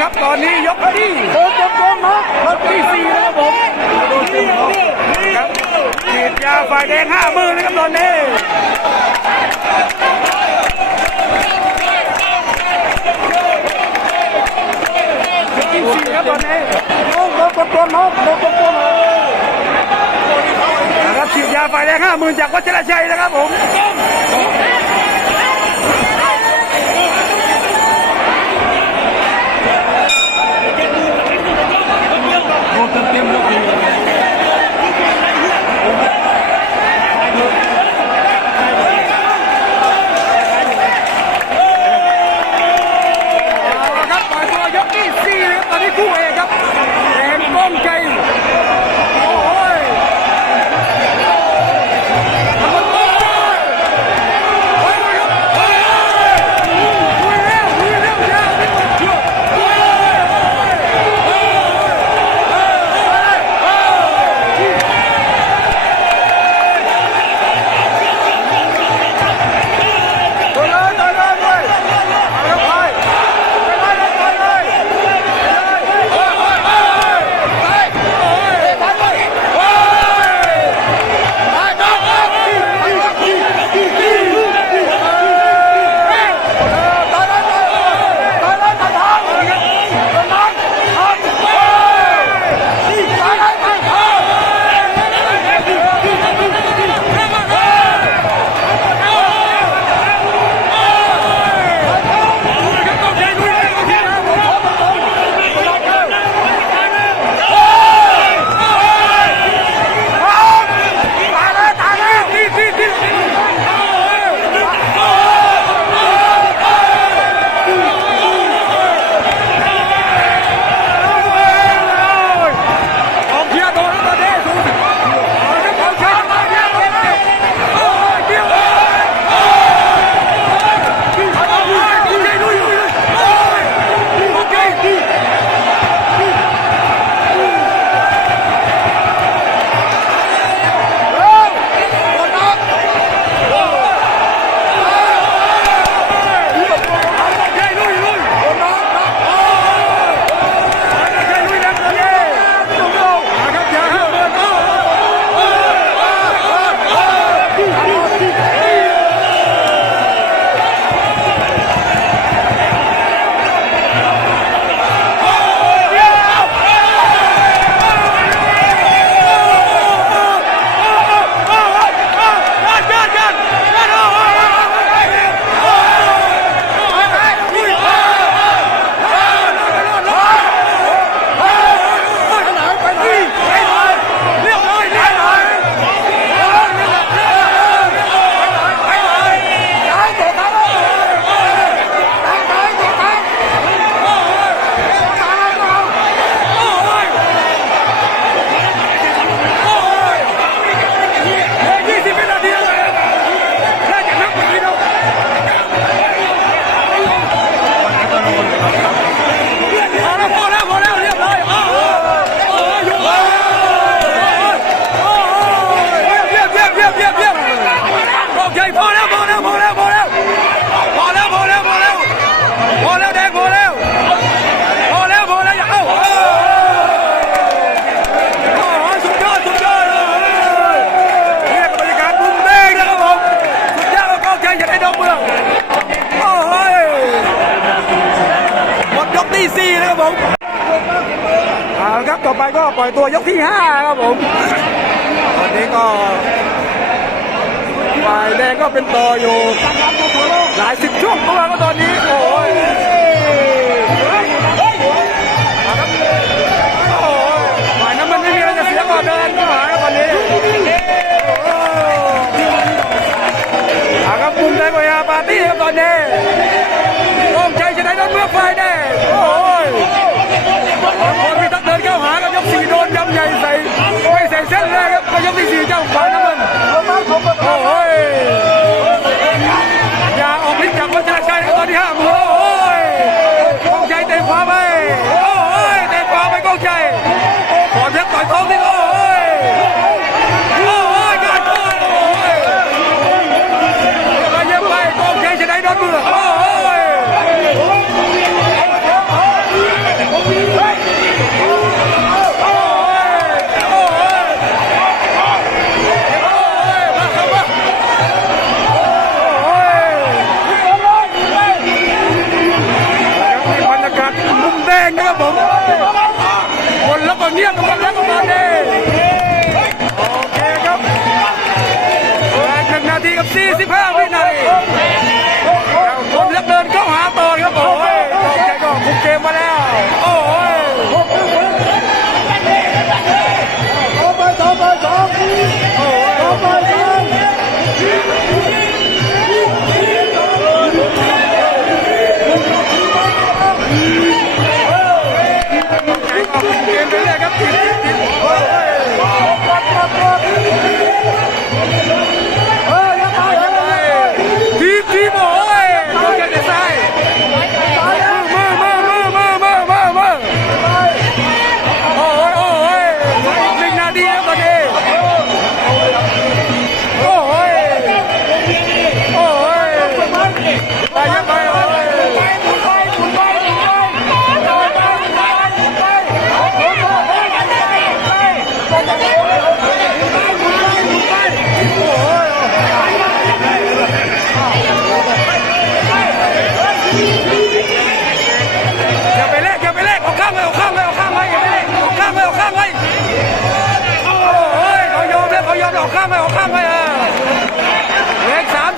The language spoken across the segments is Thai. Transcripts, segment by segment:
ครับ ตอนนี้ยกที่เติมเติมเติมนดีดีนะครับผมโดต็มเขาครับฉีดยาฝ่ายแดงห้ามือนะครับตอนนี้ที่สี่ครับตอนนี้น้องน้ตัวน้องน้ตัวน้อครับฉีดยาฝ่แดงห้ามือจากวัชระชัยนะครับผม ปล่อยตัวยกที่ 5 ครับผมตอนนี้ก็ฝ่ายแดงก็เป็นต่ออยู่ หลายสิบช่วงตัวก็ตอนนี้โอ้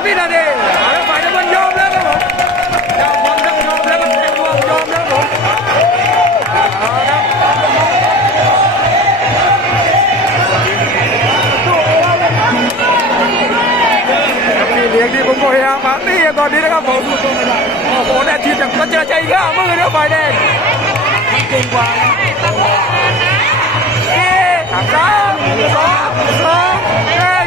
บวินาทีแล้วฝ่ายน้ำเนยอมแล้วครับผมยอมความทั้งยอมแล้วก็เต็มควายอมแล้วผมเอาครับนี่เลี้ยงดีผมก็เฮียมานี่ตอนนี้นะครับผมโอ้โหแน่ทีจากพัชรชัยข้ามือเนื้อฝ่แดงเก่งกว่าเอ๊ะสามสองสองเอ๊